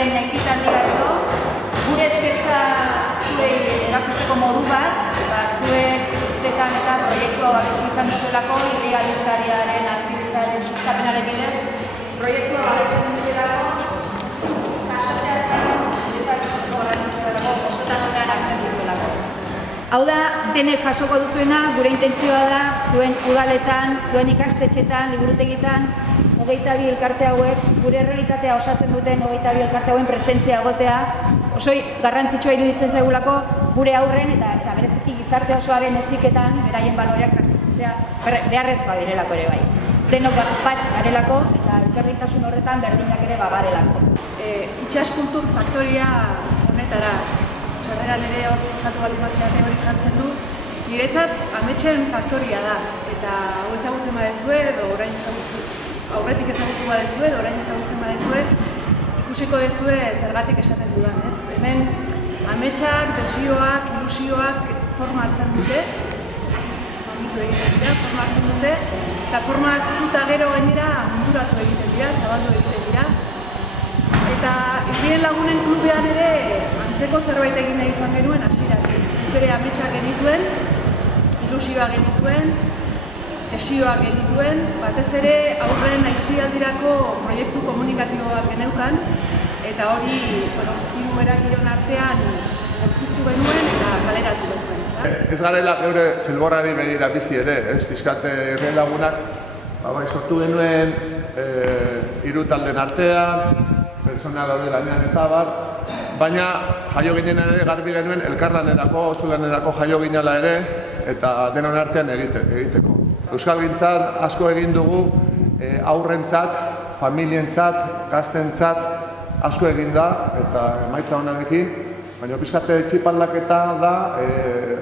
lehen ekitaldia edo, gure eskertza zuei erakusteko modu bat, zuek urtetan eta proiektua babestu izan duzuelako, Irri Aldizkariaren arkiditzaren sustapenaren bidez, proiektua babestu duzuelako, kasateatzen, osotasunean hartzen duzuelako. Hau da, denek jasoko duzuena, gure intentzioa da, zuen udaletan, zuen ikastetxetan, liburutegitan, 22 elkarte hauek, gure errealitatea osatzen duten 22 elkarte hauen presentzia egotea, oso garrantzitsua iruditzen zaigulako gure aurren eta bereziki gizarte osoaren heziketan beraien baloreak transmititzea beharrezkoa direlako ere bai. Denok bat garelako eta ezberdintasun horretan berdinak ere bagarelako. Itsas kultur faktoria honetara, sarreran ere hor jatu baldin baziate hori jartzen du, niretzat ametsen faktoria da, eta hau ezagutzen badezue edo orain aurretik ezagutu badezue edo orain ezagutzen badezue, ikusiko dezue zergatik esaten dudan, ez? Hemen ametsak, desioak, ilusioak forma hartzen dute, forma hartzen dute, eta forma hartuta gero gainera munduratu egiten dira, zabaldu egiten dira. Eta Irrien Lagunen klubean ere antzeko zerbait egin nahi izan genuen hasieratik. Guk ere ametsak genituen, ilusioa genituen, desioak genituen, batez ere aurren aisialdirako proiektu komunikatibo bat geneukan, eta hori, hiru eragileon artean gorpuztu genuen eta kaleratu genuen. Ez garela geure zilborrari begira bizi ere, ez pixkat Irrien Lagunak sortu genuen hiru taldeen artean, pertsona daude lanean eta bar, baina jaio ginen ere garbi genuen elkarlanerako, zulanerako jaio ginela ere eta denon artean egiteko. Euskalgintzan asko egin dugu aurrentzat, familientzat, gaztentzat asko egin da eta emaitza honarekin, baina pixkate txipaldaketa da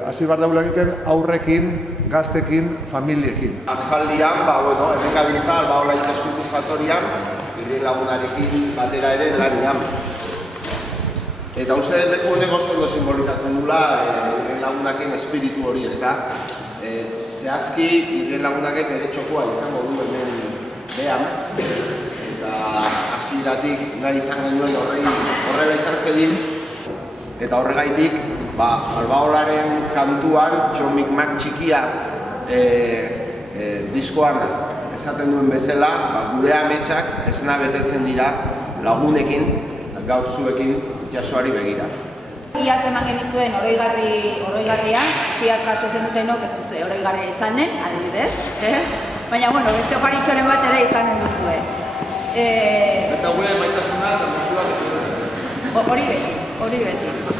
hasi behar daula egiten aurrekin, gaztekin, familiekin. Aspaldian, hemen gabiltza, Albaola Itsas Kultur Faktorian, Irrien Lagunarekin batera ere lanian. Eta uste dut leku honek oso ondo simbolizatzen dula Irrien Lagunaken espiritu hori, ez da? Zehazki, Irrien Lagunaken ere txokoa izango du hemen behan, eta hasieratik nahi izan genuen horrela izan zedin, eta horregaitik, Albaolaren kantuan, John Micmac txikia diskoan esaten duen bezala, gure ametsak esna betetzen dira lagunekin, gaur zuekin itsasoari begira. Iaz eman genizuen oroigarria, siaz jaso zenutenok ez duzue oroigarria izanen, adibidez, baina beste oparitxoren bat ere izanen duzue. Eta gure maitasuna eta mozioak ez duzue? Hori beti.